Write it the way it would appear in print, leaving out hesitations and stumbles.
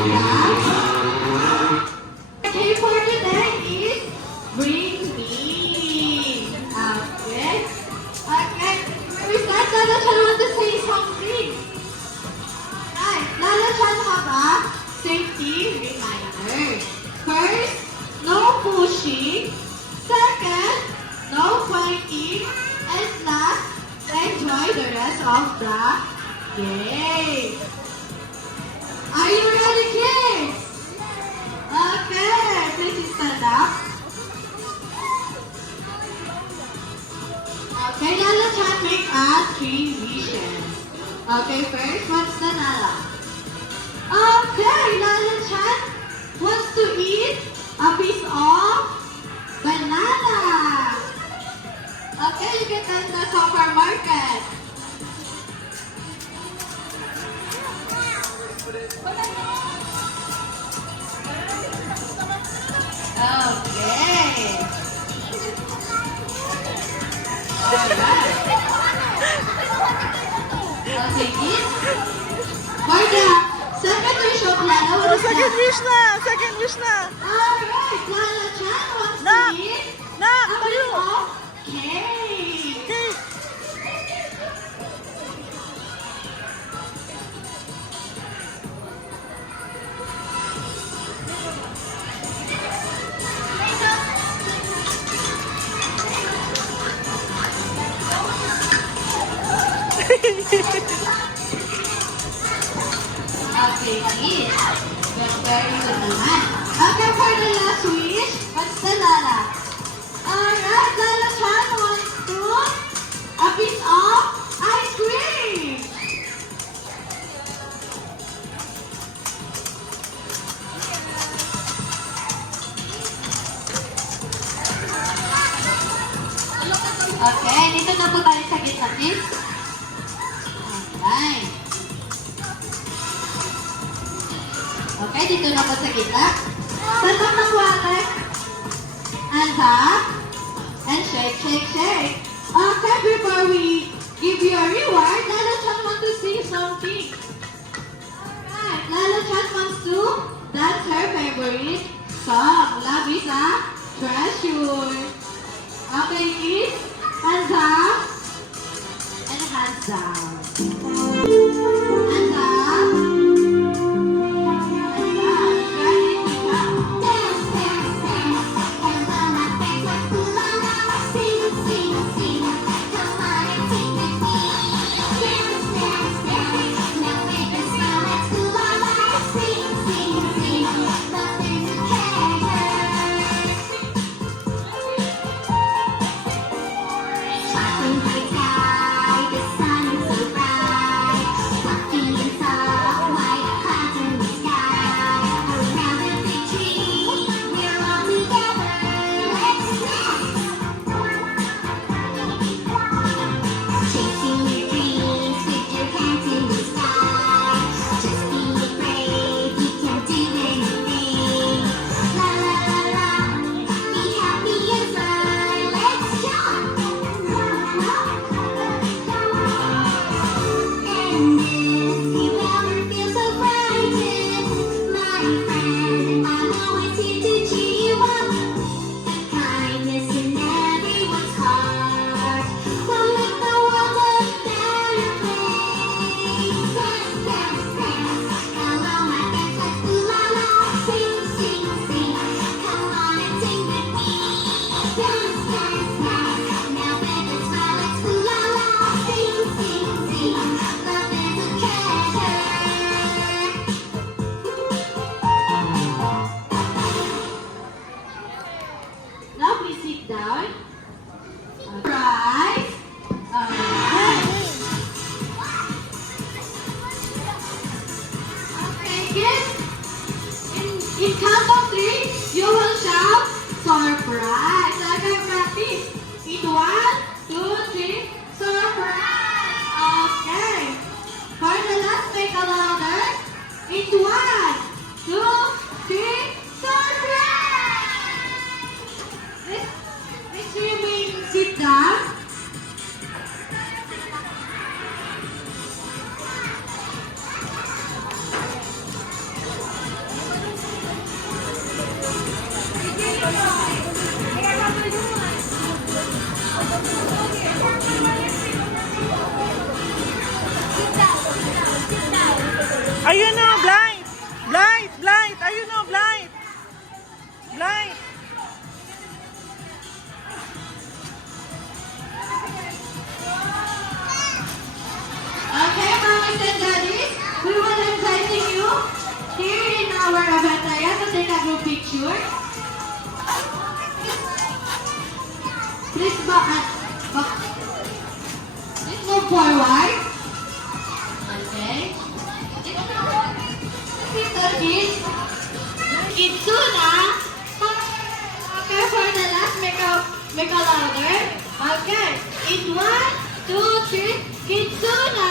Okay, for today is bring me. Okay. Okay. We start. Lala Chan want to say something. Alright. Lala Chan have a safety reminder. First, no pushing. Second, no fighting. And last, enjoy the rest of the game. Are you ready, kids? Okay, please stand up. Okay, Lala Chan make us 3 wishes. Okay, first, what's the Lala? Okay, Lala Chan wants to eat a piece of banana. Okay, you get that in the supermarket. Okay. Alright. Okay, kids. For the second wish of Lala, what is Second that? wish na! Second wish na! Alright, Lala Chan wants Na! to eat Na! a piece Tayo! of cake. Okay. Okay, kids. That's very good naman. Okay, for the last wish, what's the Lala? Alright, Lala Chan wants to a piece of ice cream. Okay, dito na po tayo sa gitna, kids. Alright. Okay, dito na po sa gitna. Tatak ng water. And up. And shake, shake, shake. Okay, before we give you a reward, Lala Chan wants to sing something. Alright, Lala Chan wants to dance her favorite song. Love is a treasure. Okay, kids. Hands up. And hands down. Hands up. Sparkling bright sky, the sun is so Ayun na, Blight! Blight! Blight! Ayun na, Blight! Blight! Okay, mommies and daddies, we will inviting you here in our event area to take a group picture. Please please move forward. Okay. Picture kids. Kitsuna. Okay, for the last, make a louder. Okay. In 1, 2, 3, Kitsuna.